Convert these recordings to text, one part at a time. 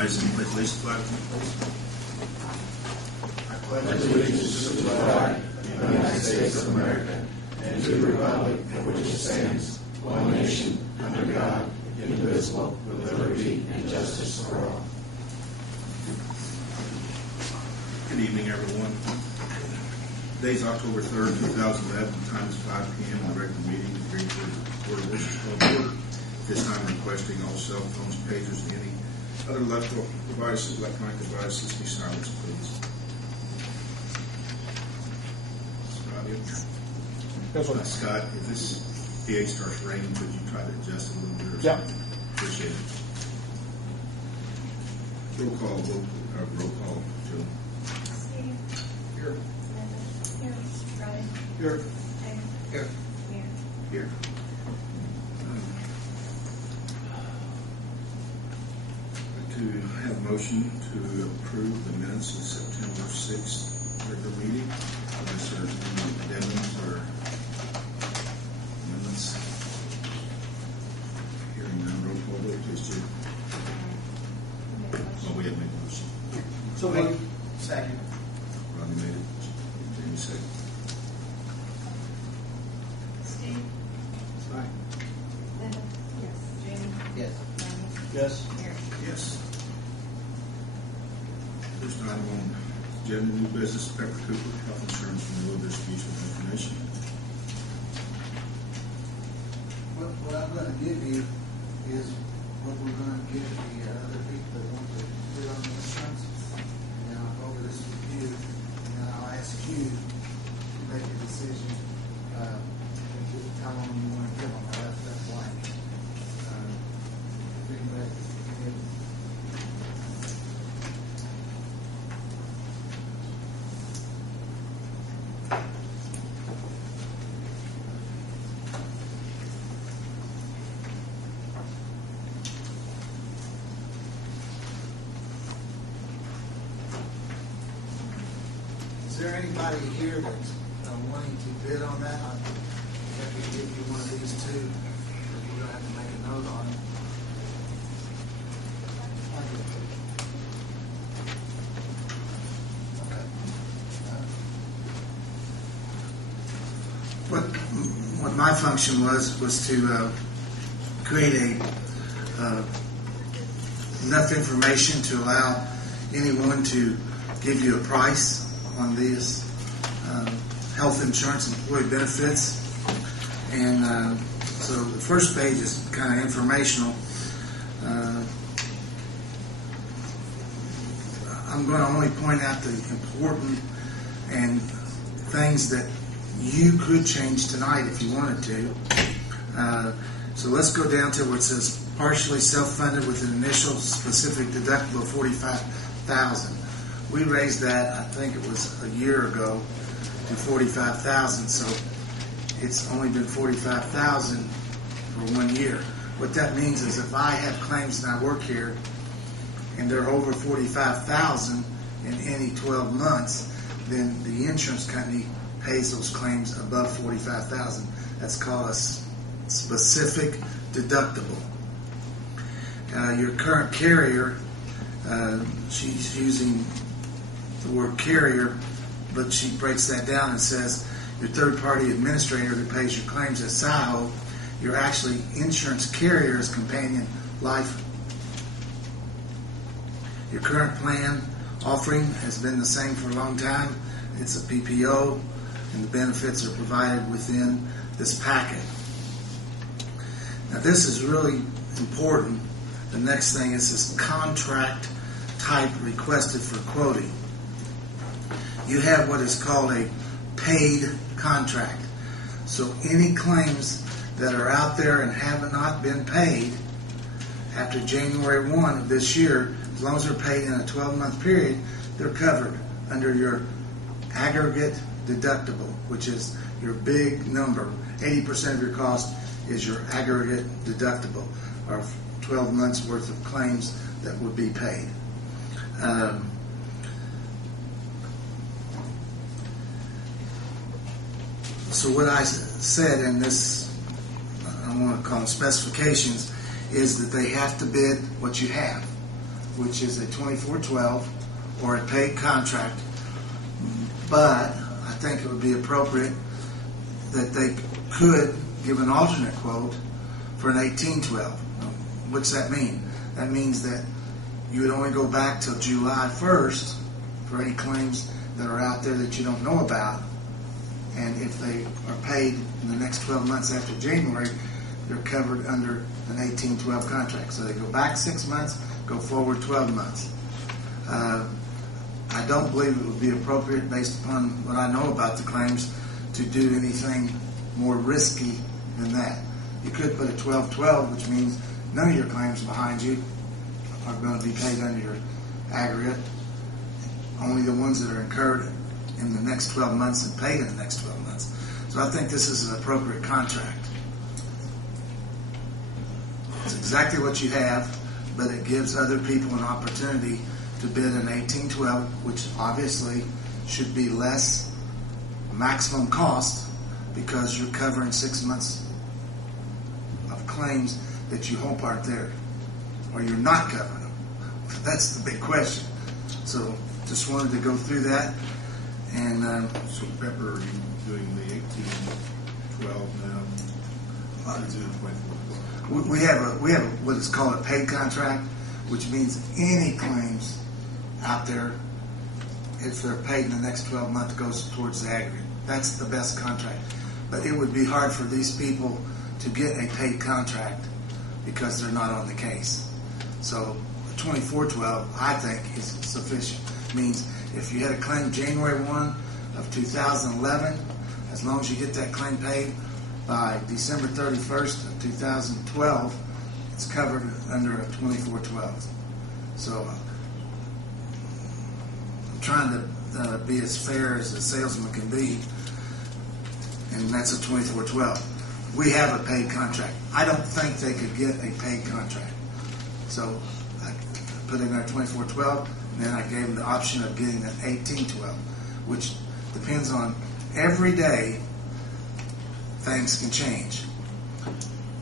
rise and place the flag. I pledge allegiance to the flag of the United States of America and to the republic for which it stands, one nation, under God, indivisible, with liberty and justice for all. Good evening, everyone. Today's October 3rd, 2011. The time is 5 p.m. The regular meeting of Greensburg Board of Wishes called to order. This time requesting all cell phones, pagers, and any other electronic devices be silenced, please. Scott, if this PA starts raining, could you try to adjust it a little bit? Yeah. Appreciate it. Roll call, Joe. Steve. Here. Here. Riley. Here. Here. Here. To have a motion to approve the minutes of September 6th regular meeting. Unless there are any addendums or amendments. Hearing none, roll call vote, please, Jim. Oh, we have made a motion. So moved. Second. Rodney made it. Jamie second. Steve. Aye. Linda. Yes. Jamie. Yes. Riley. Yes. Here. Yes. First item on agenda, new business, Pepper Cooper, health insurance renewal distribution of information. What I'm going to give you is what we're going to give the other people that want to put on the insurance. And then I'll go over this with you, and then I'll ask you to make a decision how long you want to give them. I left that blank. Is there anybody here that's wanting to bid on that? I'm happy to give you one of these two, if you're going to have to make a note on it. What my function was to create enough information to allow anyone to give you a price on these health insurance employee benefits. And so the first page is kind of informational. I'm going to only point out the important and things that you could change tonight if you wanted to. So let's go down to where it says partially self-funded with an initial specific deductible of $45,000. We raised that, I think it was a year ago, to $45,000. So it's only been $45,000 for 1 year. What that means is if I have claims and I work here and they're over $45,000 in any 12 months, then the insurance company pays those claims above $45,000. That's called a specific deductible. Your current carrier, she's using the word carrier, but she breaks that down and says your third-party administrator who pays your claims at SIHO, you're actually insurance carrier's companion life. Your current plan offering has been the same for a long time. It's a PPO, and the benefits are provided within this packet. Now this is really important. The next thing is this contract type requested for quoting. You have what is called a paid contract. So any claims that are out there and have not been paid after January 1 of this year, as long as they're paid in a 12-month period, they're covered under your aggregate deductible, which is your big number. 80% of your cost is your aggregate deductible, or 12 months worth of claims that would be paid. So what I said in this, I want to call them specifications, is that they have to bid what you have. which is a 24/12 or a paid contract. But I think it would be appropriate that they could give an alternate quote for an 18/12. What's that mean? That means that you would only go back till July 1st for any claims that are out there that you don't know about. And if they are paid in the next 12 months after January, they're covered under an 18/12 contract. So they go back 6 months, go forward 12 months. I don't believe it would be appropriate, based upon what I know about the claims, to do anything more risky than that. You could put a 12/12, which means none of your claims behind you are going to be paid under your aggregate. Only the ones that are incurred in the next 12 months and paid in the next 12 months. So I think this is an appropriate contract. It's exactly what you have, but it gives other people an opportunity to bid an 18/12, which obviously should be less maximum cost because you're covering 6 months of claims that you hope aren't there, or you're not covering them. That's the big question. So just wanted to go through that. And So Pepper, are you doing the 18/12 now? Or is it 24/12? we have what is called a paid contract, which means any claims out there, if they're paid in the next 12 months, goes towards the aggregate. That's the best contract. But it would be hard for these people to get a paid contract because they're not on the case. So 24/12, I think, is sufficient. Means if you had a claim January 1 of 2011, as long as you get that claim paid by December 31st of 2012, it's covered under a 24/12. So I'm trying to be as fair as a salesman can be, and that's a 24/12. We have a paid contract. I don't think they could get a paid contract. So I put in our 24/12, and then I gave them the option of getting an 18/12, which depends on every day. Things can change.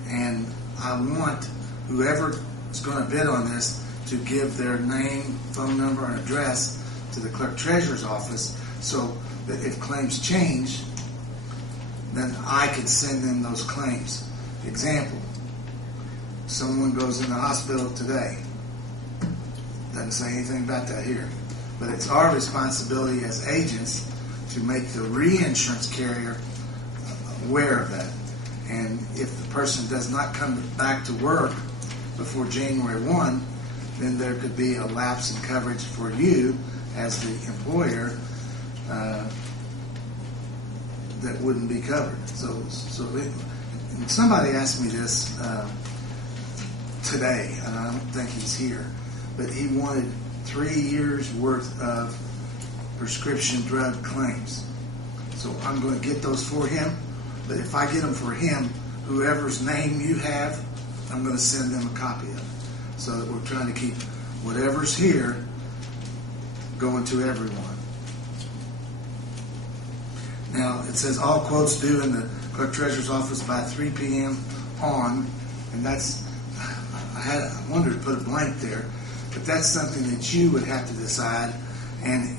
And I want whoever is going to bid on this to give their name, phone number, and address to the clerk treasurer's office so that if claims change, then I can send them those claims. Example, someone goes in the hospital today. Doesn't say anything about that here. But it's our responsibility as agents to make the reinsurance carrier aware of that. And if the person does not come back to work before January 1, then there could be a lapse in coverage for you as the employer that wouldn't be covered. And somebody asked me this today, and I don't think he's here, but he wanted 3 years worth of prescription drug claims. So I'm going to get those for him, but if I get them for him, whoever's name you have, I'm going to send them a copy of it. So that we're trying to keep whatever's here going to everyone. Now, it says all quotes due in the clerk treasurer's office by 3 p.m. on, and that's, I wanted to put a blank there, but that's something that you would have to decide, and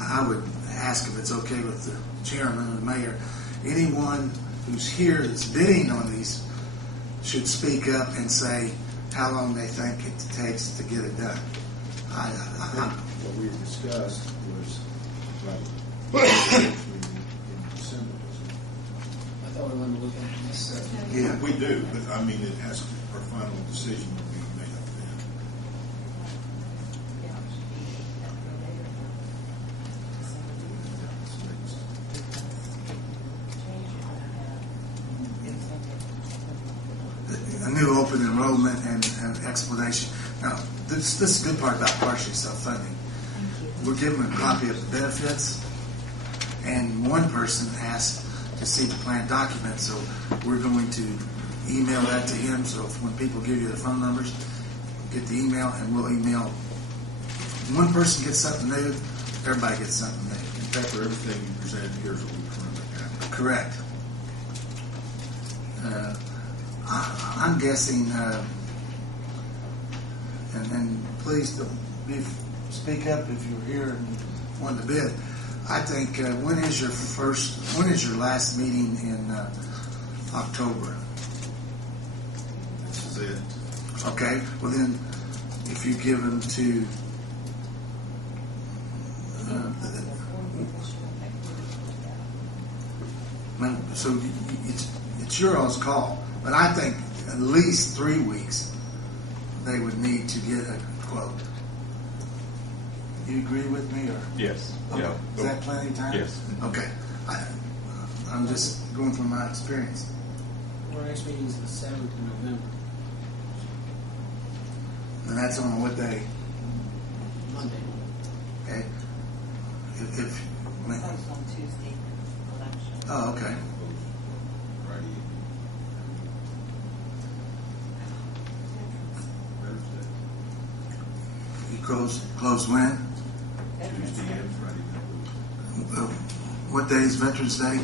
I would ask if it's okay with the chairman or the mayor. Anyone who's here that's bidding on these should speak up and say how long they think it takes to get it done. What we discussed was in December. I thought we wanted to look at this. Yeah. We do, but I mean, it has, our final decision will be made up then. A new open enrollment and explanation. Now, this is the good part about partially self-funding. We're giving them a copy of the benefits, and one person asked to see the plan document, so we're going to email that to him. So if when people give you the phone numbers, get the email, and we'll email. One person gets something new, everybody gets something new. In fact, for everything you presented here is what we currently have. Correct. I'm guessing and please speak up if you're here and want to bid. I think, when is your last meeting in October? This is it. Okay, well then, if you give them to, so it's your all's call, but I think at least 3 weeks they would need to get a quote. You agree with me, or? Yes. Okay. Yeah. Is that plenty of time? Yes. Okay. I'm just going from my experience. Our next meeting is the 7th of November, And that's on what day? Monday. Okay. If It's on Tuesday, election. oh, okay. Friday. Thursday. You close when? Tuesday and Friday. What day is Veterans Day?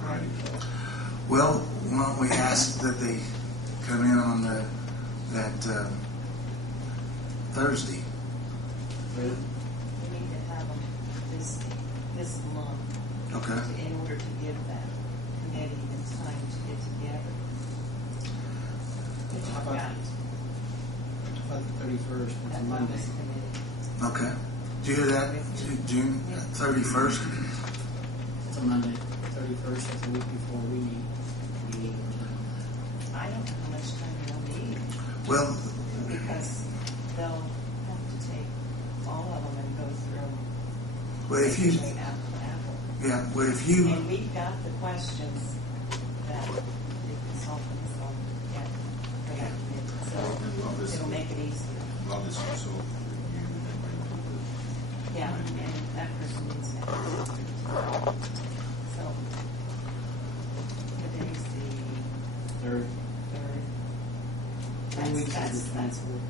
Friday. Well, why don't we ask that they come in on that Thursday? We need to have them this month Okay. in order to give that committee the time to get together. Which I've got. About the 31st, it's a That's on Monday. this committee. Okay. Do you hear that? June 31st? It's a Monday, 31st, that's a week before we meet. I don't know how much time they'll need, Well, because they'll have to take all of them and go through. well, if you, apple to apple. yeah, well, if you, And we've got the questions that the consultants will get for that committee, so it'll make it easier. All this consult review and Yeah, and that person needs to have it. So, today's the Third. third. 3 weeks That's is the 24th.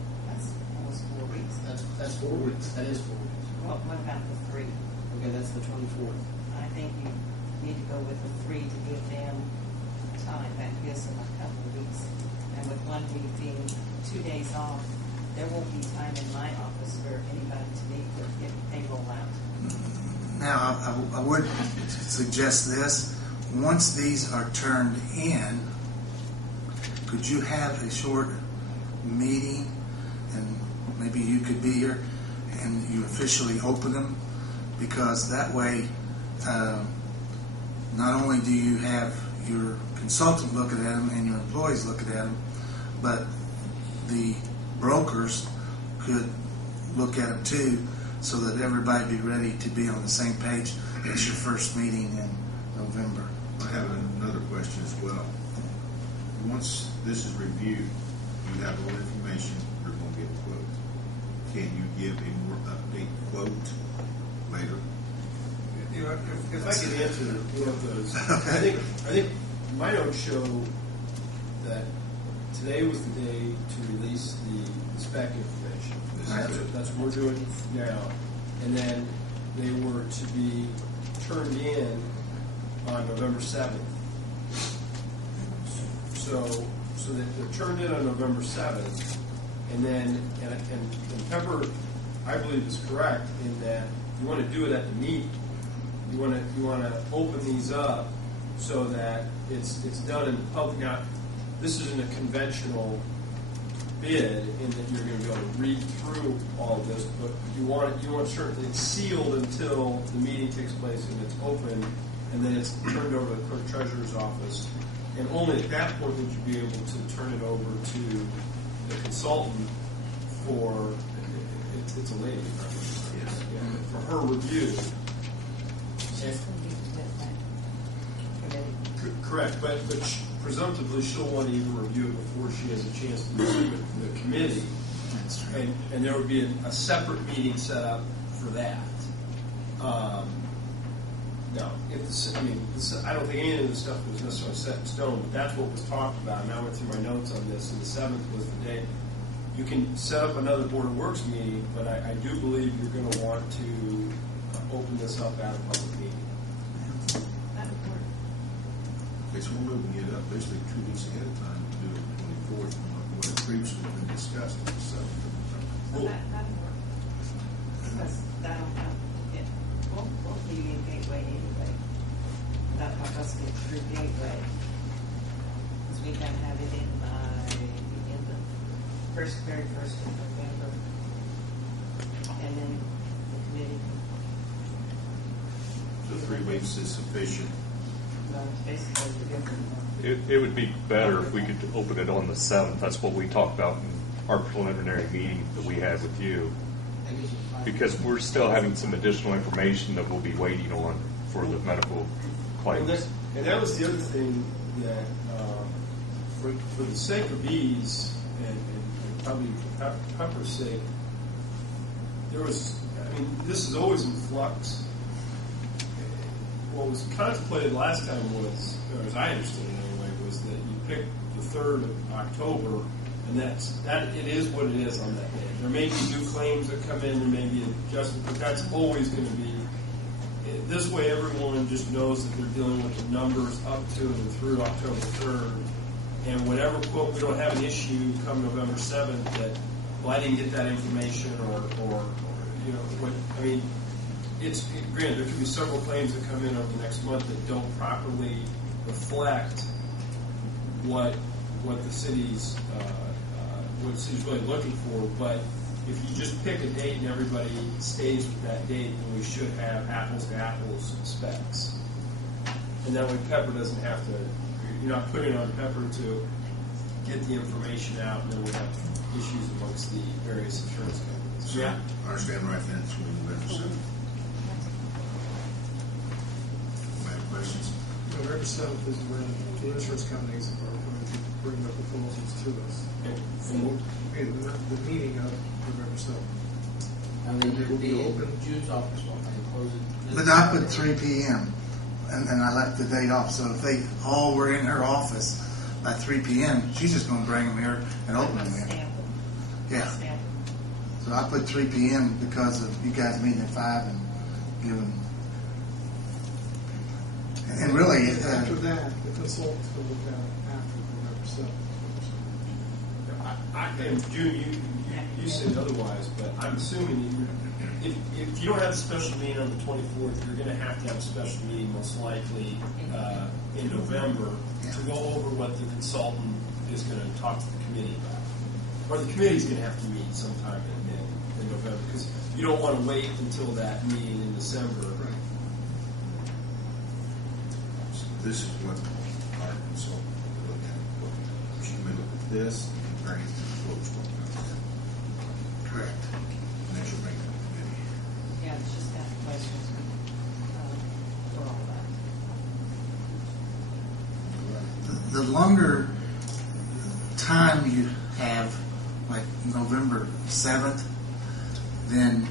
almost 4 weeks. That's 4 weeks. That is 4 weeks. Well, what about the 3? Okay, that's the 24th. I think you need to go with the 3 to give them time. That gives them a couple of weeks. And with 1 week being 2 days off, there won't be time in my office for anybody to meet with if they roll out. now, I would suggest this. Once these are turned in, could you have a short meeting, and maybe you could be here, and you officially open them? Because that way, not only do you have your consultant looking at them and your employees looking at them, but the brokers could look at them too, so that everybody be ready to be on the same page as your first meeting in November. I have another question as well. Once this is reviewed, you have all the information, you're going to get a quote. Can you give a more updated quote later? You know, if I could answer one of those, I think my notes show that today was the day to release the spec information. That's what we're doing now. And then they were to be turned in on November 7th. So that they're turned in on November 7th, and then and Pepper, I believe, is correct in that you want to do it at the meeting. You want to open these up so that it's done in public. Now, this isn't a conventional bid in that you're going to be able to read through all of this, but you want certainly it's sealed until the meeting takes place and it's open, and then it's turned over to the clerk treasurer's office. And only at that point would you be able to turn it over to the consultant for it's a lady, right? Yes. Yeah, for her review. Just going to be with that committee. Correct, but presumptively she'll want to even review it before she has a chance to receive it from the committee. That's true. And there would be a separate meeting set up for that. No, I don't think any of the stuff was necessarily set in stone, but that's what was talked about. And I went through my notes on this, and the 7th was the day. You can set up another Board of Works meeting, but I do believe you're going to want to open this up at a public meeting. That would work. It's one way we get up basically 2 weeks ahead of time to do it on the 24th, when it previously been discussed on the 7th. So that'd work. Because that'll help it. We'll be in Gateway anyway. That'll help us get through Gateway. Because we gotta have it in by the end of very first of November. And then the committee, So 3 weeks is sufficient. basically the different. It would be better if we could open it on the 7th. That's what we talked about in our preliminary meeting that we had with you. Because we're still having some additional information that we'll be waiting on for the medical claims. And that was the other thing that, for the sake of ease and probably for Pepper's sake, this is always in flux. What was contemplated last time was, or as I understood it anyway, was that you pick the 3rd of October, and that it is what it is on that day. There may be new claims that come in, there may be adjustments, but that's always going to be. This way, everyone just knows that they're dealing with the numbers up to and through October 3rd, and whatever quote, we don't have an issue come November 7th that, well, I didn't get that information, or it's granted there could be several claims that come in over the next month that don't properly reflect what the city's really looking for. But if you just pick a date and everybody stays with that date, then we should have apples to apples specs. And that way Pepper doesn't have to, you're not putting on Pepper to get the information out, and then we have issues amongst the various insurance companies. Yeah. I understand right then it's November 7th. Any questions? November 7th is when the insurance companies are going to bring their proposals to us. The meeting of November 7th. And then It will you'll be be open. open June's office one and close it. But I put 3 p.m. and I left the date off. So if they all were in her office by 3 p.m., she's just going to bring them here and open them here. Stamp them. Yeah. Stamp them. So I put 3 p.m. because of you guys meeting at 5 and giving. And really, After that, the consultants will look at it after November 7th. And June, you said otherwise, but I'm assuming that if you don't have a special meeting on the 24th, you're going to have a special meeting most likely in November to go over what the consultant is going to talk to the committee about. Or the committee's going to have to meet sometime in November, because you don't want to wait until that meeting in December. Right. So this is what our consultant will look at. She may look at this and bring it to the closed one. Correct. And then she'll bring it to the committee. Yeah, it's just got questions for all that. the longer time you have, like November 7th, then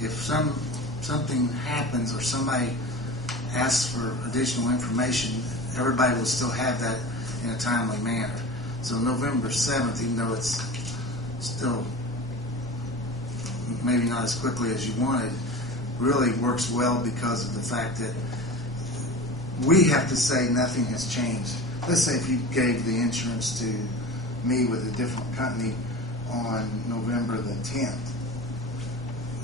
if something happens or somebody asks for additional information, everybody will still have that in a timely manner. So November 7th, even though it's still maybe not as quickly as you wanted, really works well because of the fact that we have to say nothing has changed. Let's say if you gave the insurance to me with a different company on November the 10th,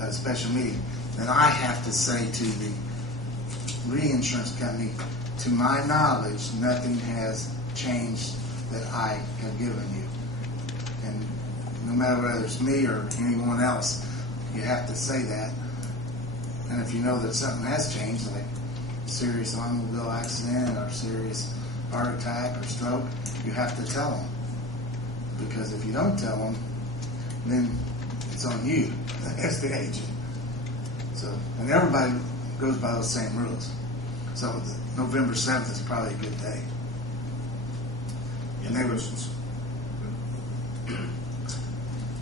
a special meeting, then I have to say to the reinsurance company, to my knowledge, nothing has changed that I have given you. And no matter whether it's me or anyone else, you have to say that. And if you know that something has changed, like serious automobile accident or serious heart attack or stroke, you have to tell them. Because if you don't tell them, then it's on you as the agent. So, and everybody goes by those same rules. So November 7th is probably a good day. Any questions?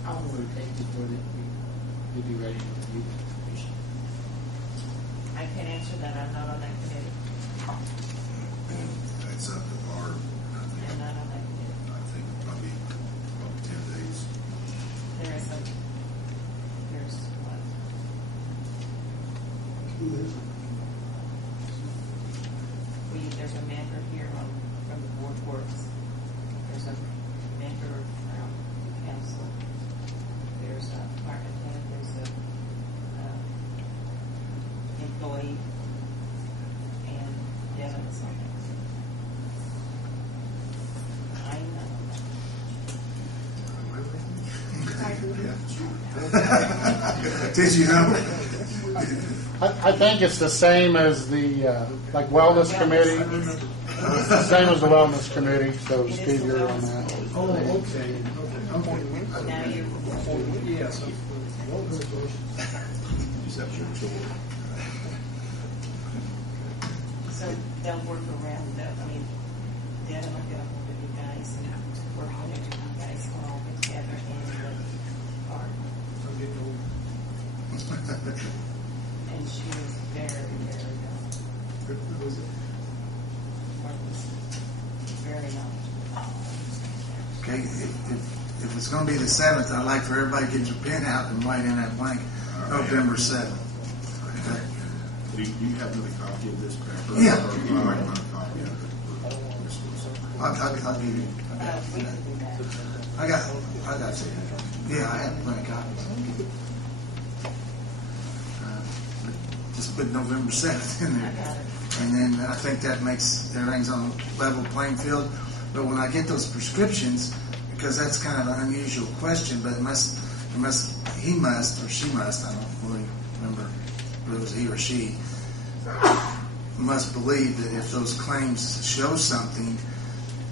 How long would it take before we'd be ready to review the information? I can't answer that. I'm not on that committee. That's up to Barb. I'm not on that committee. I think probably 10 days. There's what? Who is it? There's a member here from the board works. There's a member from the council. There's a Lloyd, and Devin is on there. I know. Did you know? I think it's the same as the like wellness committee. It's the same as the wellness committee. So Steve, you're on that. Oh, okay. Now you're. Yes. So they'll work around that. I mean, Devin will get a hold of you guys and work on it. You guys can all get together and the art. And she was very, very very knowledgeable. Okay, if it's going to be the 7th, I'd like for everybody to get your pen out and write in that blank. November 7th. Okay. Do you have another copy of this paper? Yeah. Or would you like another copy of it? I'll give you. We can do that. I got some. Yeah, I have plenty of copies. Just put November 7th in I there. got it. And then I think that makes everything's on a level playing field. But when I get those prescriptions, because that's kind of an unusual question, but he must, or she must, I don't really remember if it was he or she, must believe that if those claims show something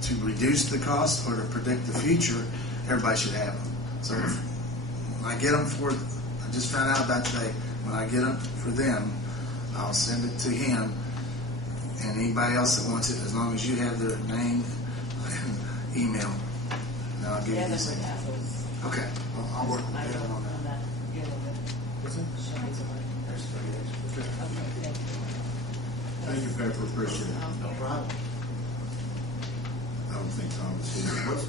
to reduce the cost or to predict the future, everybody should have them. So when I get them I just found out about today, when I get them for them, I'll send it to him and anybody else that wants it, as long as you have their name and email. And I'll give you Devin this. would have those. Okay, well, I'll work with I Devin don't on that. I'm not dealing with Shelley's work. Okay, thank you. Thank you, Pepper. Appreciate it. No problem. I don't think Tom is here. What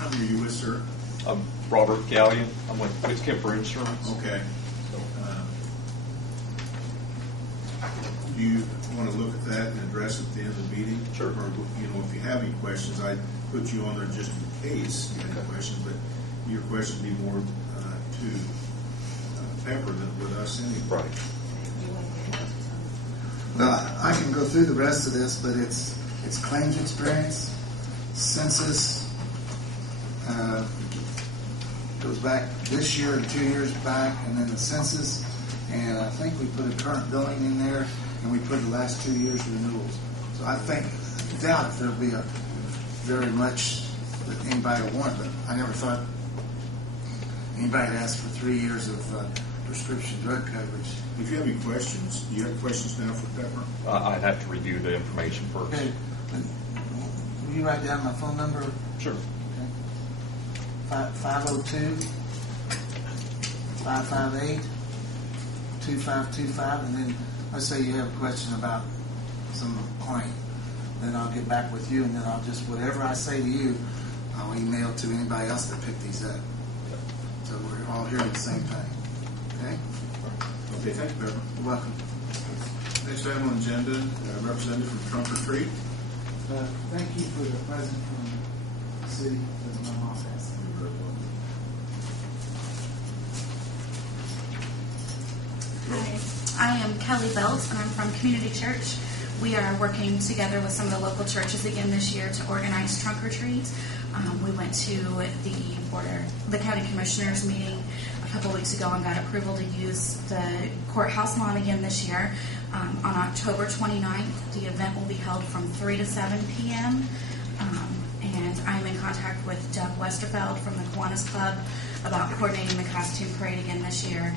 company are you with, sir? I'm Robert Gallion. I'm with Kemper Insurance. Okay. Do you want to look at that and address it at the end of the meeting? Sure. Or, if you have any questions, I'd put you on there just in case you had any questions, but your question would be more to Pepper than with us anyway. Right. You want to get those, Tom? Well, I can go through the rest of this, but it's claims experience, census, goes back this year and 2 years back, and then the census, and I think we put a current billing in there, and we put the last 2 years renewals. So I doubt if there'll be very much that anybody will want, but I never thought anybody would ask for 3 years of prescription drug coverage. If you have any questions, do you have questions now for Pepper? I'd have to review the information first. Okay, will you write down my phone number? Sure. 502-558-2525, and then let's say you have a question about some claim. Then I'll get back with you, and then I'll just, whatever I say to you, I'll email to anybody else that picked these up. So we're all hearing the same thing. Okay? Okay, thank you, Pepper. You're welcome. Next item on the agenda, representative from Trunk or Treat. Thank you for the present from the city of my mom. Hi, I am Kelly Belt, and I'm from Community Church. We are working together with some of the local churches again this year to organize Trunk or Treat. We went to the county commissioners meeting a couple weeks ago and got approval to use the courthouse lawn again this year. On October 29th, the event will be held from 3 to 7 p.m. And I'm in contact with Doug Westerfeld from the Kiwanis Club about coordinating the costume parade again this year.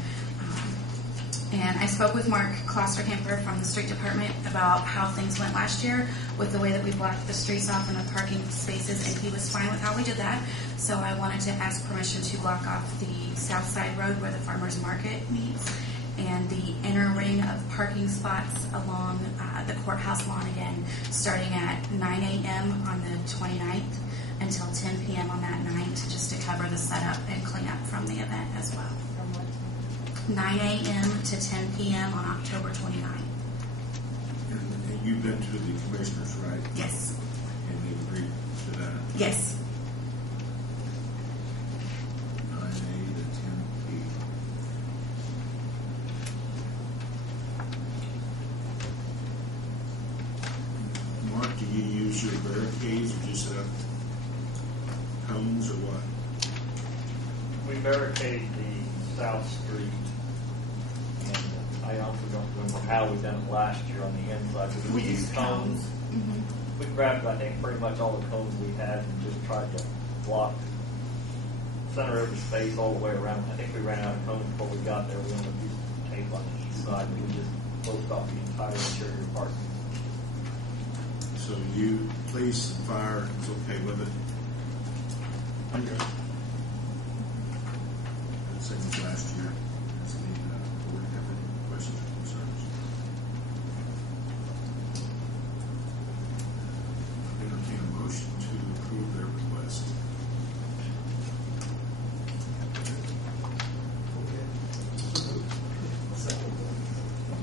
And I spoke with Mark Klosterkamper from the street department about how things went last year with the way that we blocked the streets off and the parking spaces, and he was fine with how we did that. So I wanted to ask permission to block off the South Side Road where the farmers market meets and the inner ring of parking spots along the courthouse lawn again, starting at 9 a.m. on the 29th until 10 p.m. on that night, just to cover the setup and clean up from the event as well. 9 a.m. to 10 p.m. on October 29th. And you've been to the commissioners, right? Yes. And they've agreed to that? Yes. 9 a to 10 p. use your barricades, or just set up cones, or what? We barricade the South Street, and I honestly don't remember how we done it last year on the inside. We used cones. We grabbed, I think, pretty much all the cones we had and just tried to block center of the space all the way around. I think we ran out of cones before we got there. We ended up using tape on the east side. We just closed off the entire interior parking. So you, police, and fire is okay with it? Okay. Same as last year. Does the board have any questions or concerns? I entertain a motion to approve their request.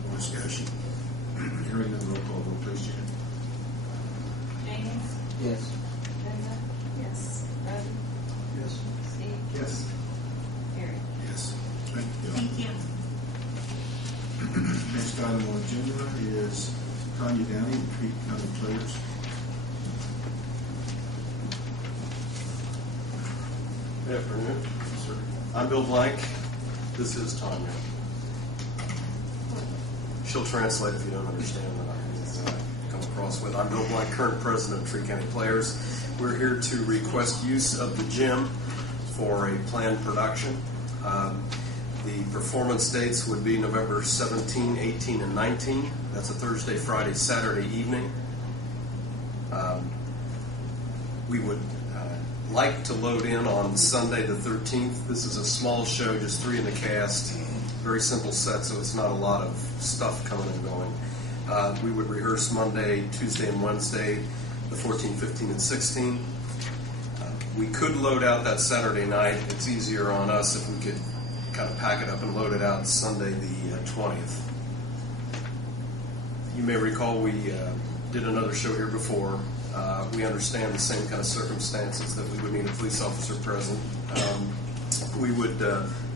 More discussion. Hearing none, roll call vote, please, Jan. James? Yes. Linda? Yes. Brad? Yes. Steve? Yes. Gary? Yes. Thank you. Thank you. Next item on the agenda is Tanya Downey, Creek County Players. Good afternoon. Sir. I'm Bill Blank. This is Tanya. She'll translate if you don't understand what I come across with. I'm Bill Blank, current president of Tree County Players. We're here to request use of the gym for a planned production. The performance dates would be November 17, 18, and 19. That's a Thursday, Friday, Saturday evening. We would like to load in on Sunday the 13th. This is a small show, just 3 in the cast. Very simple set, so it's not a lot of stuff coming and going. We would rehearse Monday, Tuesday, and Wednesday, the 14th, 15th, and 16th. We could load out that Saturday night. It's easier on us if we could kind of pack it up and load it out Sunday the 20th. You may recall we did another show here before. We understand the same kind of circumstances that we would need a police officer present. We would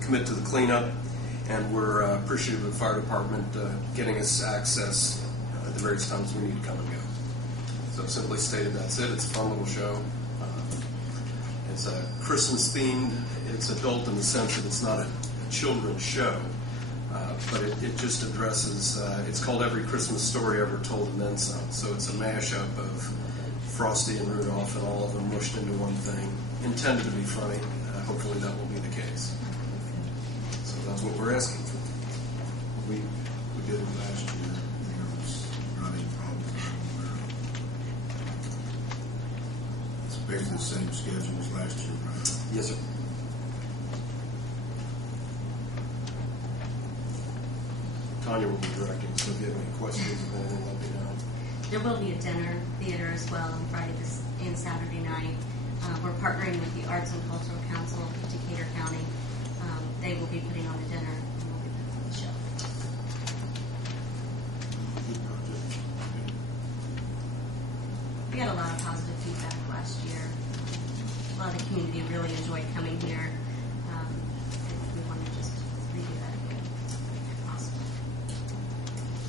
commit to the cleanup, and we're appreciative of the fire department getting us access at the various times we need to come and go. So simply stated, that's it. It's a fun little show. It's a Christmas themed. It's adult in the sense that it's not a children's show, but it just addresses, it's called Every Christmas Story Ever Told and Then Some. So it's a mashup of Frosty and Rudolph and all of them mushed into one thing, intended to be funny. Hopefully that will be the case. So that's what we're asking for. We did it last year. There was not any problems. It's basically the same schedule as last year, right? Yes, sir. Tanya will be directing, so if you have any questions or anything, let me know. There will be a dinner theater as well on Friday and Saturday night. We're partnering with the Arts and Cultural Council of Decatur County. They will be putting on the dinner and we'll be putting on the show. Good project. We got a lot of positive feedback last year. A lot of the community really enjoyed coming here. And we want to just redo that again if possible.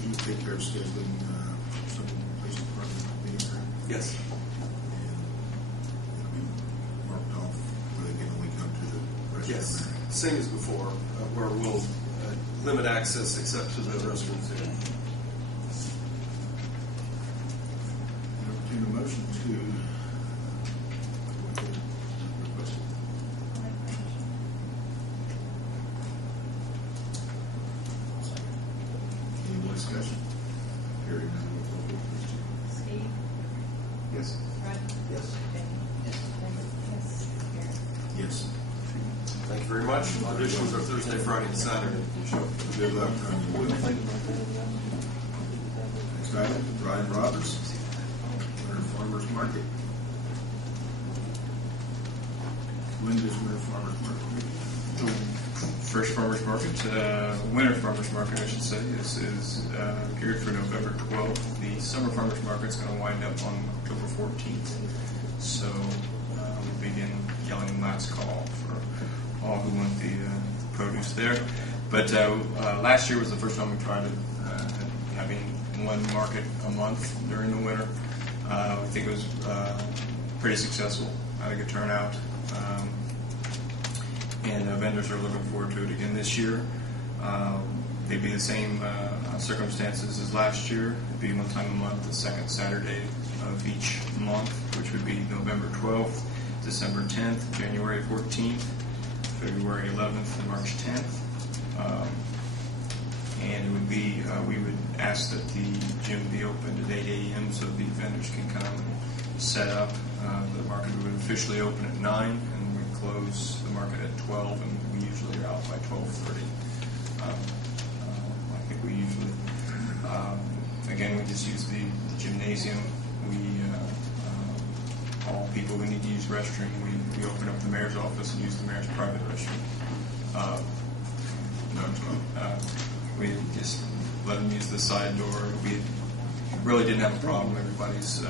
You take care of scheduling some police department meetings, right? Yes. And it'll be marked off where they can only come to the restaurant. Yes. Same as before, where we'll limit access except to the restrooms there. Entertain a motion to request. Any more discussion? Hearing none, roll call vote, please, Jim. Steve? Yes. Brad? Yes. Jamie? Yes. Linda? Yes. Gary? Yes. Thank you very much. Auditions are Thursday, Friday, and Saturday. Good luck, Tanya. Next item, Brian Roberts, Winter Farmers Market. When does Winter Farmers Market? First farmers market, winter farmers market, I should say, is geared for November 12th. The summer farmers market is going to wind up on October 14th. So we'll begin yelling last call for all who want the produce there. But last year was the first time we tried it, having one market a month during the winter. I think it was pretty successful. Had a good turnout. And vendors are looking forward to it again this year. They'd be the same circumstances as last year. It'd be one time a month, the second Saturday of each month, which would be November 12th, December 10th, January 14th, February 11th, and March 10th. And it would be, we would ask that the gym be opened at 8 a.m. so the vendors can come and set up. The market would officially open at 9, and we'd close the market at 12, and we usually are out by 12:30. I think we usually, again, we just use the gymnasium. We, all people who need to use the restroom, we open up the mayor's office and use the mayor's private restroom. We just let them use the side door. We really didn't have a problem. Everybody's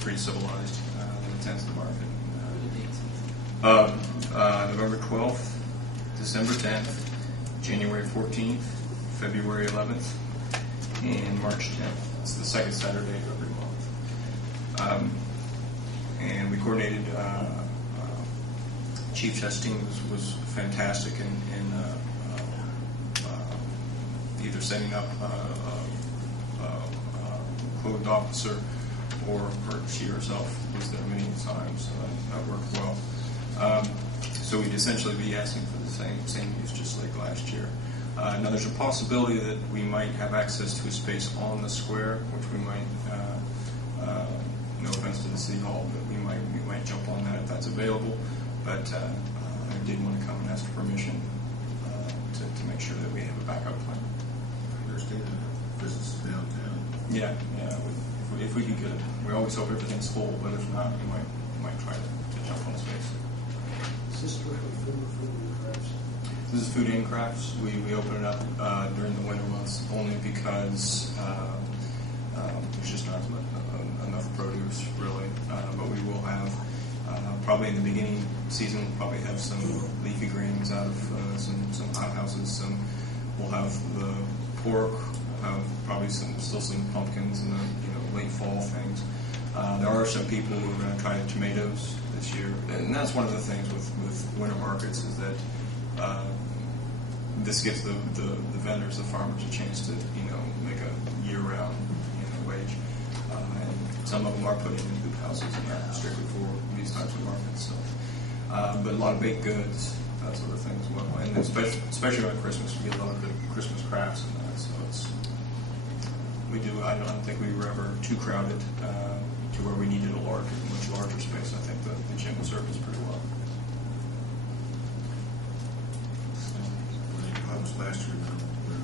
pretty civilized that attends the market. November 12th, December 10th, January 14th, February 11th, and March 10th. It's the second Saturday of every month. And we coordinated. Chief Chasteen was fantastic in either setting up a clothed officer, or she herself was there many times. So that worked well. So we'd essentially be asking for the same use, just like last year. Now there's a possibility that we might have access to a space on the square, which we might, no offense to the city hall, but we might jump on that if that's available. But I did want to come and ask for permission to make sure that we have a backup plan. I understand that business is downtown. Yeah. If we could get it, we always hope everything's full, but if not, we might try to jump on the space. Is this strictly food or food and crafts? This is food and crafts. We open it up during the winter months only because there's just not enough produce, really. But we will have, probably in the beginning season, we'll probably have some leafy greens out of some hothouses. We'll have the pork. We'll have probably still some pumpkins and the late fall things. There are some people who are going to try the tomatoes this year, and that's one of the things with winter markets is that this gives the vendors, the farmers, a chance to make a year-round wage. And some of them are putting in hoop houses and that strictly for these types of markets. So, but a lot of baked goods, that sort of thing as well, and especially around Christmas, we get a lot of good Christmas crafts and that. So we do. I don't think we were ever too crowded to where we needed a much larger space. I think the gym will serve us pretty well. Any problems last year? No.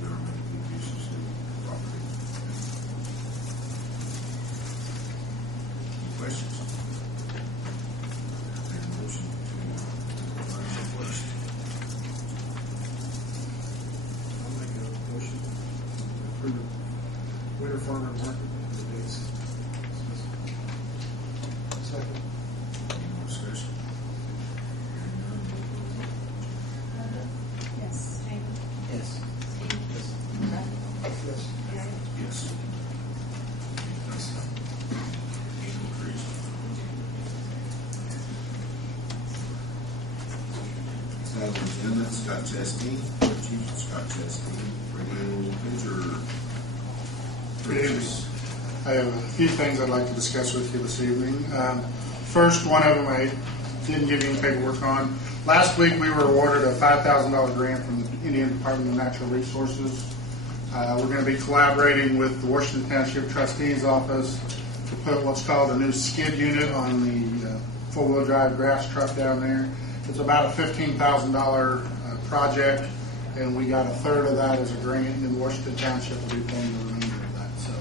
There are many good uses to the property. Any questions? Take a motion to find the request. I'll make a motion to approve the winter farmer market for the dates. Second. Any more discussion? Hearing none, roll call vote. Linda? Yes. Jamie? Yes. Steve? Yes. Brett? Yes. Gary? Yes. Increase. Now, the agenda, Scott Chasteen, Chief Scott Chasteen, radio pager. I have a few things I'd like to discuss with you this evening. First, one of them I didn't give you any paperwork on. Last week we were awarded a $5,000 grant from the Indiana Department of Natural Resources. We're going to be collaborating with the Washington Township Trustee's Office to put what's called a new skid unit on the four-wheel drive grass truck down there. It's about a $15,000 project, and we got a third of that as a grant, and Washington Township will be paying the remainder of that. So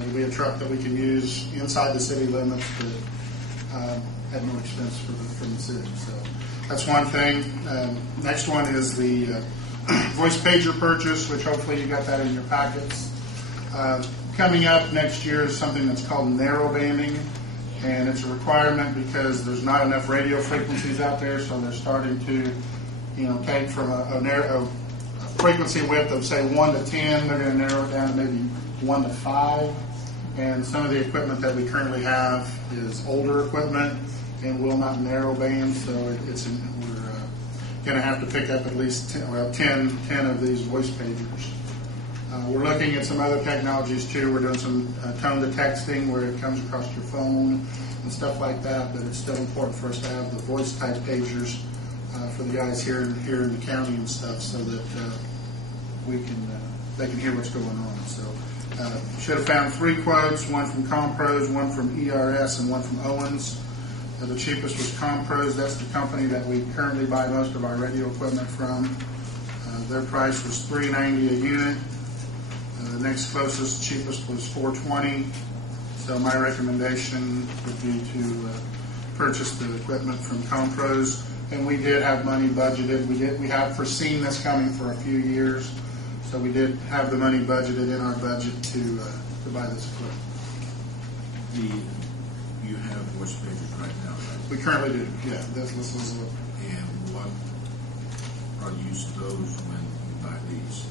it'll be a truck that we can use inside the city limits at no expense from the city. So that's one thing. Next one is the voice pager purchase, which hopefully you got that in your packets. Coming up next year is something that's called narrow banding, and it's a requirement because there's not enough radio frequencies out there, so they're starting to, take from a frequency width of say 1 to 10, they're going to narrow it down to maybe 1 to 5. and some of the equipment that we currently have is older equipment and will not narrowband, so we're going to have to pick up at least 10 of these voice pagers. We're looking at some other technologies too. We're doing some tone to texting where it comes across your phone and stuff like that, but it's still important for us to have the voice type pagers for the guys here in the county and stuff, so that they can hear what's going on. So should have found 3 quotes, one from Compros, one from ERS, and one from Owens. The cheapest was Compros. That's the company that we currently buy most of our radio equipment from. Their price was $390 a unit. The next closest, cheapest was $420. So my recommendation would be to purchase the equipment from Compros. And we did have money budgeted. We have foreseen this coming for a few years, so we did have the money budgeted in our budget to buy this equipment. You have voice pagers right now, right? We currently do. Yeah, this is. And what are you used to those when you buy these?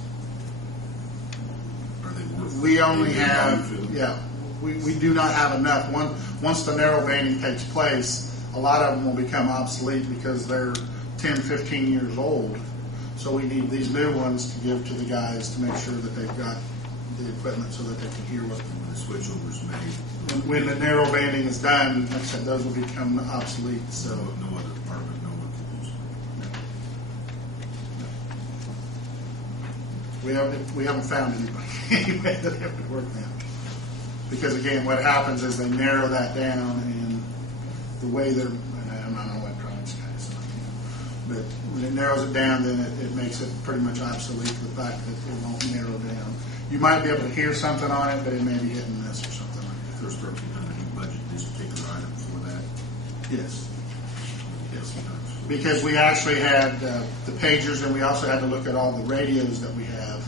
Are they worth? We only have. Yeah, we do not have enough. Once the narrow banding takes place, a lot of them will become obsolete because they're 10, 15 years old. So we need these new ones to give to the guys to make sure that they've got the equipment so that they can hear what When the switchover is made. when the narrow banding is done, like I said, those will become obsolete. So No other department, no one can use them. we haven't found anybody that have to work now. Because again, what happens is they narrow that down, and the way they're, I'm not an electronics guy, so, but when it narrows it down, then it makes it pretty much obsolete, the fact that it won't narrow down. You might be able to hear something on it, but it may be hit and miss or something like that. If there's $1,300, you budget this particular item for that. Yes. Yes, Because we actually had the pagers, and we also had to look at all the radios that we have.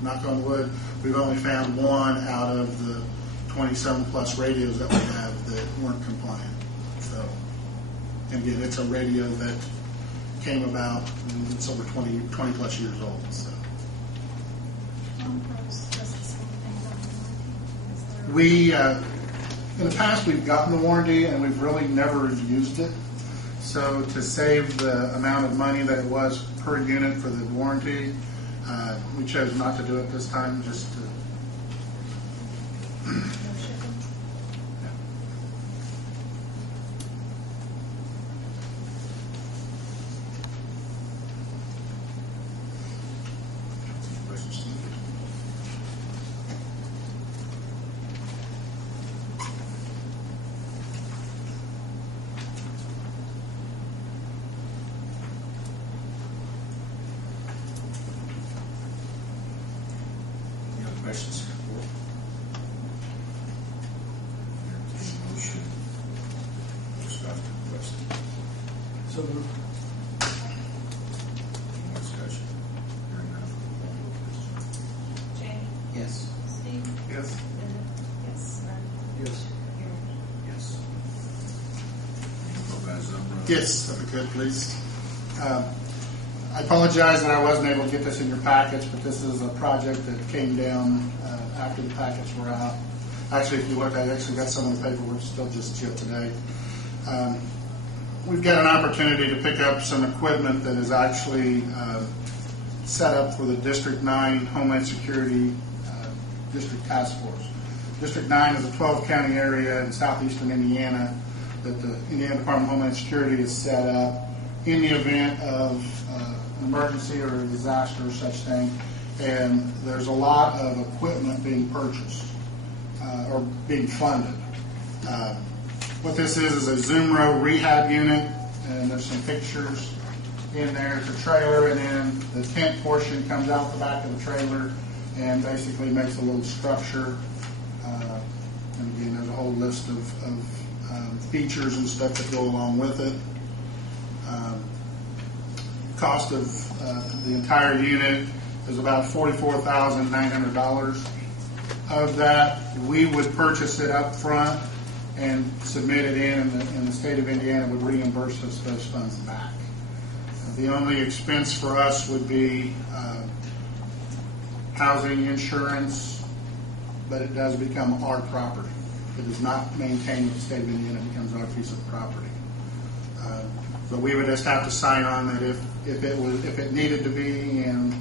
Knock on wood, we've only found one out of the 27 plus radios that we have that weren't compliant. So, and again, it's a radio that came about, and it's over 20 plus years old. So. We, in the past, we've gotten the warranty, and we've really never used it. So to save the amount of money that it was per unit for the warranty, we chose not to do it this time, just to. Questions? Motion. Scott, question. So moved. More discussion? Hearing none. Jamie? Yes. Steve? Yes. Linda? Yes. Ron? Yes. Gary? Yes. Yes, if we could, please. I apologize that I wasn't able to get this in your packets, but this is a project that came down after the packets were out. Actually, if you look, I actually got some of the paperwork still just yet today. We've got an opportunity to pick up some equipment that is actually set up for the District 9 Homeland Security District Task Force. District 9 is a 12-county area in southeastern Indiana that the Indiana Department of Homeland Security has set up in the event of an emergency or a disaster or such thing. And there's a lot of equipment being purchased or being funded. What this is a Zoomro rehab unit, and there's some pictures in there. It's a trailer, and then the tent portion comes out the back of the trailer and basically makes a little structure. And again, there's a whole list of features and stuff that go along with it. Cost of the entire unit is about $44,900. Of that, we would purchase it up front and submit it in, and the state of Indiana would reimburse us those funds back. The only expense for us would be housing, insurance, but it does become our property. It is not maintained with the state of Indiana. It becomes our piece of property. But we would just have to sign on that if it needed to be in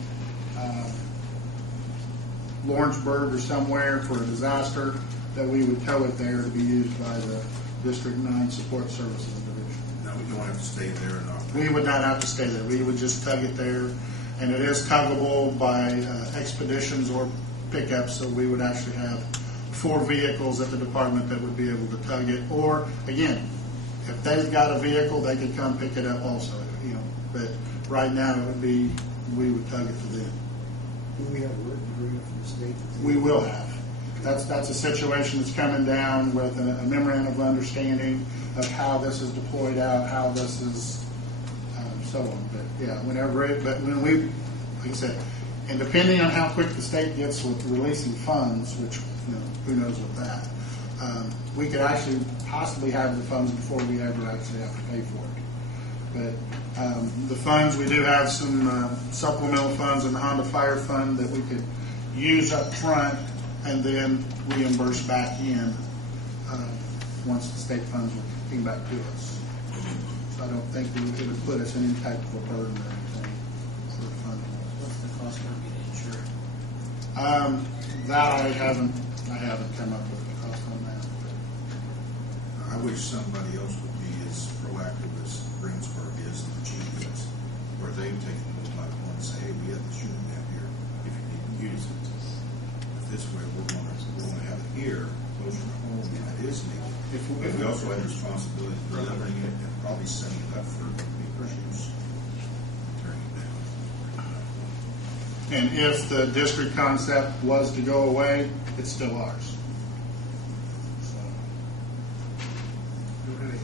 Lawrenceburg or somewhere for a disaster, that we would tow it there to be used by the District 9 Support Services Division. No, we don't have to stay there and operate. We would not have to stay there. We would just tug it there, and it is tuggable by expeditions or pickups, so we would actually have 4 vehicles at the department that would be able to tug it. Or, again, if they've got a vehicle, they could come pick it up also. But right now, it would be, we would tug it to them. Do we have a written agreement from the state? We will have. That's a situation that's coming down with a memorandum of understanding of how this is deployed out, how this is so on. But yeah, when we, like I said, and depending on how quick the state gets with releasing funds, which who knows with that, we could actually possibly have the funds before we ever actually have to pay for it. But the funds, we do have some supplemental funds in the Honda Fire Fund that we could use up front and then reimburse back in once the state funds came back to us. So I don't think it would put us in any type of a burden or anything for the fund. What's the cost of getting insured? That I haven't come up with the cost on that. I wish somebody else would be as proactive as Greensburg is and the chief is, where they've taken the light and say, hey, we have the shooting down here if you need to use it. But this way, we're going to have it here, closer to home, and that is needed. If we also had responsibility for delivering it and probably setting it up for people's use, tearing it down. And if the district concept was to go away, it's still ours. So. Don't have any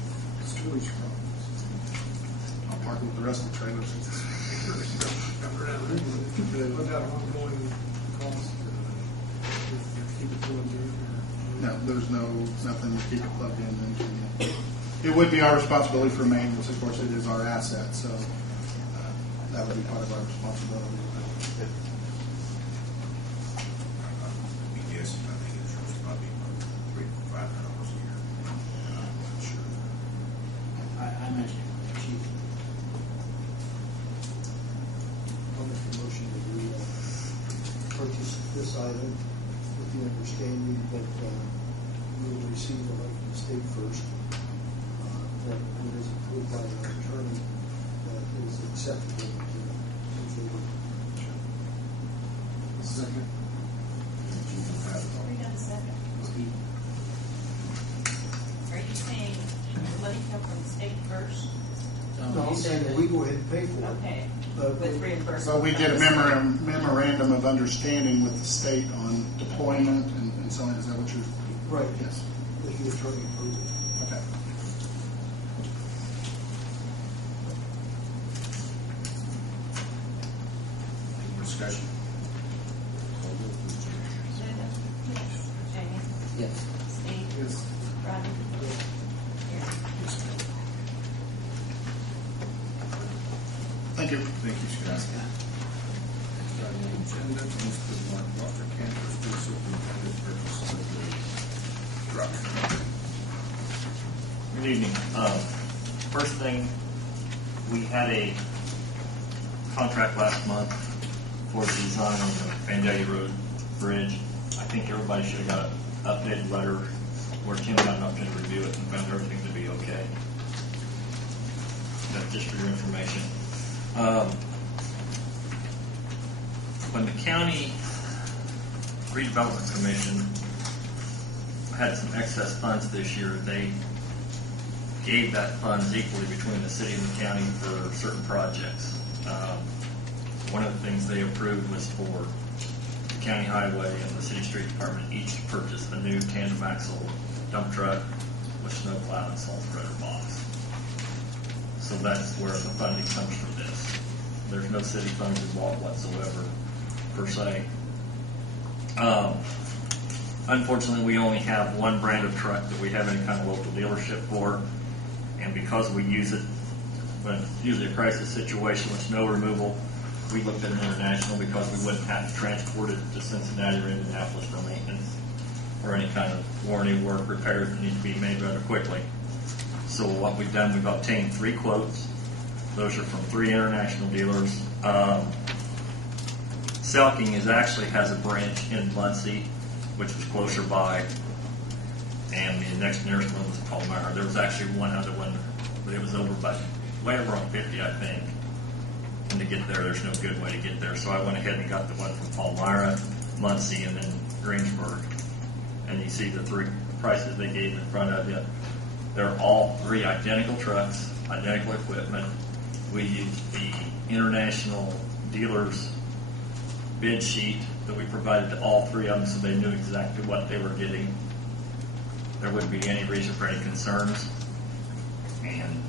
storage problems. I'll park with the rest of the trailers. What about ongoing costs to keep it plugged in? No, there's nothing to keep it plugged in. It would be our responsibility for maintenance. Of course, it is our asset, so that would be part of our responsibility. Yes, I think it's probably $300 to $500 a year. I'm not sure. I mentioned it, chief. I'll make a motion that we purchase this item with the understanding that we will receive a letter from the state first, that when it is approved by our attorney, that is acceptable to move forward. Second. Are we done second? Are you saying the money come from the state first? No, I'm saying that we go ahead and pay for it. Okay, But with reimbursement. So we get a memorandum of understanding with the state on deployment and so on. Is that what you're? Right. Yes. If the attorney approves it. Okay. Any more discussion? Jamie? Yes. Steve? Yes. Rodney? Here. Thank you. Thank you, Scott. Next item on the agenda, Mr. Mark Walker, Kansas, School Superintendent, purchase of the truck. Good evening. First thing, we had a contract last month for the design of the Vandalia Road Bridge. I think everybody should have got an updated letter where Tim got an opportunity to review it and found everything to be okay. That's just for your information. When the county redevelopment commission had some excess funds this year, they gave that funds equally between the city and the county for certain projects. One of the things they approved was for the county highway and the city street department each to purchase a new tandem axle dump truck with snow plow and salt spreader box. So that's where the funding comes from this. There's no city funds involved whatsoever, per se. Unfortunately, we only have one brand of truck that we have any kind of local dealership for, and because we use it when it's usually a crisis situation with snow removal, we looked at an international because we wouldn't have to transport it to Cincinnati or Indianapolis for maintenance. or any kind of warranty work, repairs that need to be made rather quickly. So what we've done, we've obtained 3 quotes. Those are from 3 international dealers. Selking has a branch in Muncie, which was closer by, and the next nearest one was Palmyra. There was actually one other one, but it was over by way over on 50, I think. And to get there's no good way to get there. So I went ahead and got the one from Palmyra, Muncie, and then Greensburg. And you see the 3 prices they gave in front of you. They're all 3 identical trucks, identical equipment. We used the international dealers bid sheet that we provided to all 3 of them, so they knew exactly what they were getting. There wouldn't be any reason for any concerns. And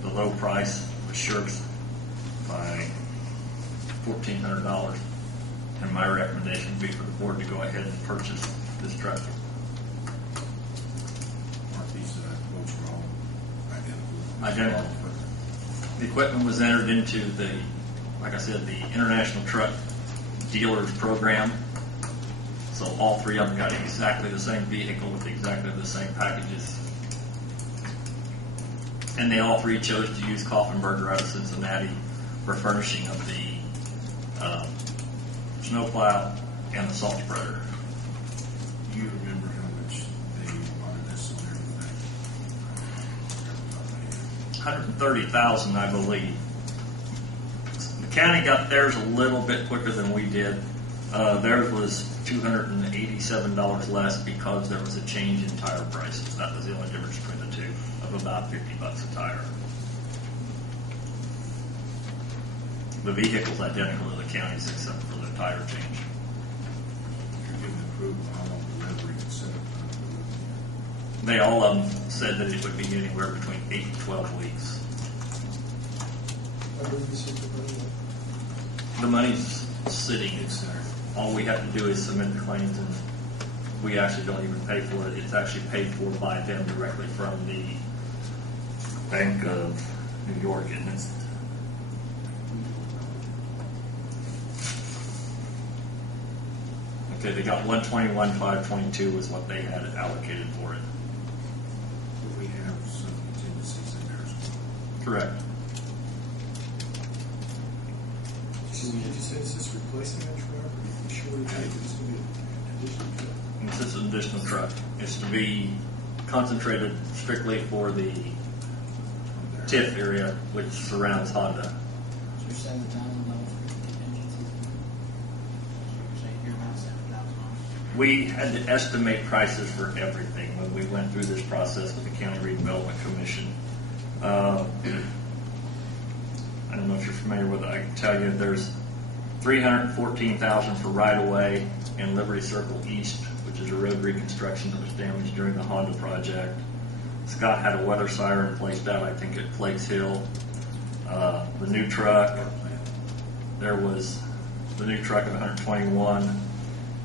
the low price was sure by $1,400. And my recommendation would be for the board to go ahead and purchase this truck. Aren't these quotes were all identical? Identical. The equipment was entered into the, like I said, the International Truck Dealers Program. So all 3 of them got exactly the same vehicle with exactly the same packages. And they all 3 chose to use Kaufenberger out of Cincinnati for furnishing of the snowplow and the salt spreader. Do you remember how much they wanted this on everything? $130,000, I believe. The county got theirs a little bit quicker than we did. Theirs was $287 less because there was a change in tire prices. That was the only difference between the 2, of about $50 a tire. The vehicle's identical to the county's except for the tire change. You're giving approval how long delivery and setup time for They all of them said that it would be anywhere between 8 and 12 weeks. The money's sitting. All we have to do is submit the claims, and we actually don't even pay for it. It's actually paid for by them directly from the Bank of New York, isn't it? Okay, they got $121,522 was what they had allocated for it. But we have some contingencies in there as well. Correct. So did you say this is replacing that truck? Or you sure it's going to be an additional truck? This is an additional truck. It's to be concentrated strictly for the TIF area, which surrounds Honda. So you're $7,000 for contingencies? You're saying you're around $7,000? We had to estimate prices for everything when we went through this process with the County Redevelopment Commission. I don't know if you're familiar with it. I can tell you there's $314,000 for right-of-way in Liberty Circle East, which is a road reconstruction that was damaged during the Honda project. Scott had a weather siren placed out, I think, at Flakes Hill. The new truck, there was the new truck at 121.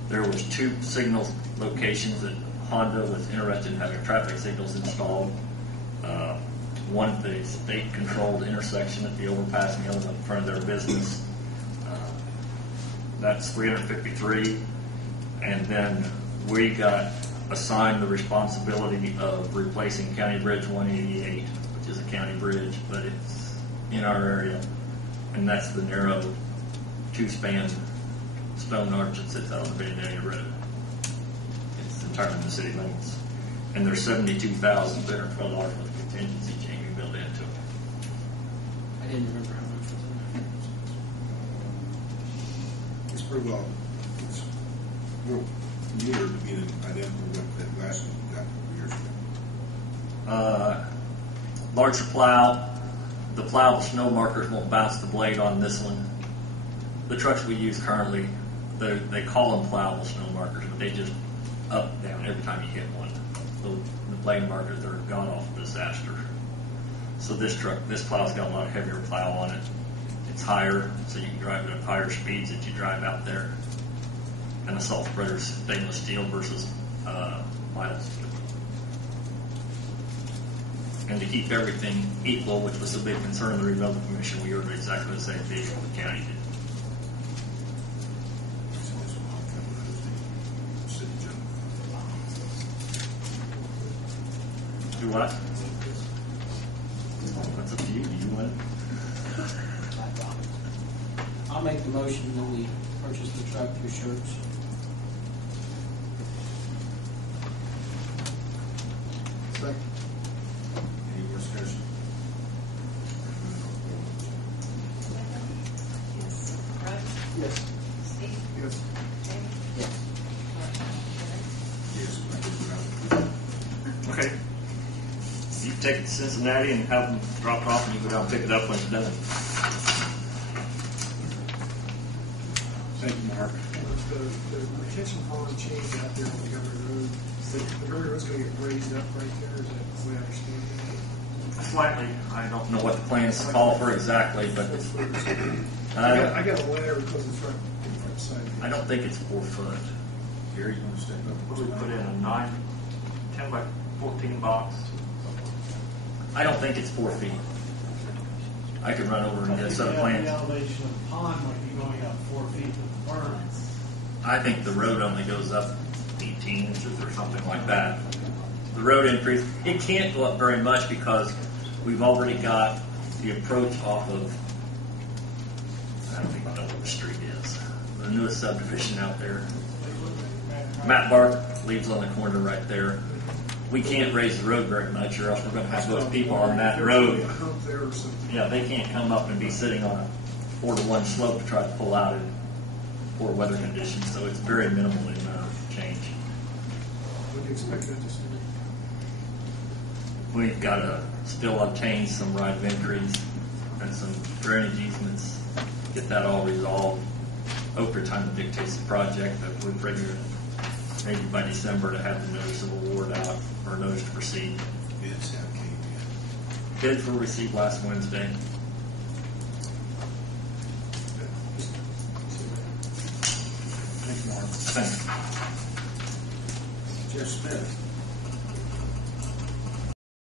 There was 2 signal locations that Honda was interested in having traffic signals installed. One at the state-controlled intersection at the overpass, and the other one in front of their business. That's $353, and then we got assigned the responsibility of replacing County Bridge 188, which is a county bridge, but it's in our area, and that's the narrow 2-span stone arch that sits out on the Vandalia Road. It's entirely in the city limits, and there's $72,000 worth of contingency change we built into it. I didn't remember how much was in there. It's pretty well, it's real near to being identical with that last one we got a couple years ago. Larger plow. The plow, the snow markers won't bounce the blade on this one. The trucks we use currently, they call them plowable snow markers, but they just up, down every time you hit one. The blade markers are a god-awful disaster. So this plow's got a lot heavier plow on it. It's higher, so you can drive it at higher speeds that you drive out there. And the salt spreader's stainless steel versus mild steel. And to keep everything equal, which was a big concern of the Redevelopment Commission, we ordered exactly the same vehicle the county did. Do what? That's up to you. Do you want it? I'll make the motion that we purchase the truck through Church. Second. Any more discussion? Yes. Russ? Yes. Steve? Yes. Jamie? Yes. Yes, I did that. Okay. You take it to Cincinnati and have them drop it off, and you go down and pick it up when it's done. Thank you, Mark. The retention pond changed out there on the Governor Road. The Governor Road's going to get raised up right there, is that the way I understand it? Slightly. I don't know what the plans call for exactly, but I got a letter because the front side. I don't think it's 4 foot. Gary, you want to step up? We put in a 10 by 14 box. I don't think it's 4 feet. I could run over and get a set of plans. The elevation of the pond might be going up 4 feet with the berm. I think the road only goes up 18 inches or something like that. The road increase, it can't go up very much because we've already got the approach off of, I don't even know what the street is, the newest subdivision out there. Matt Bark leaves on the corner right there. We can't raise the road very much or else we're going to have those people on that road. Yeah, they can't come up and be sitting on a 4-to-1 slope to try to pull out in poor weather conditions, so it's very minimal in change. What do you expect that to say? We've got to still obtain some right of entries and some drainage easements, get that all resolved. OPRA time dictates the project, but we're figuring maybe by December to have the notice of award out or notice to proceed. Bids have came in. Bids were received last Wednesday. Thank you, Mark. Thanks. Jeff Smith.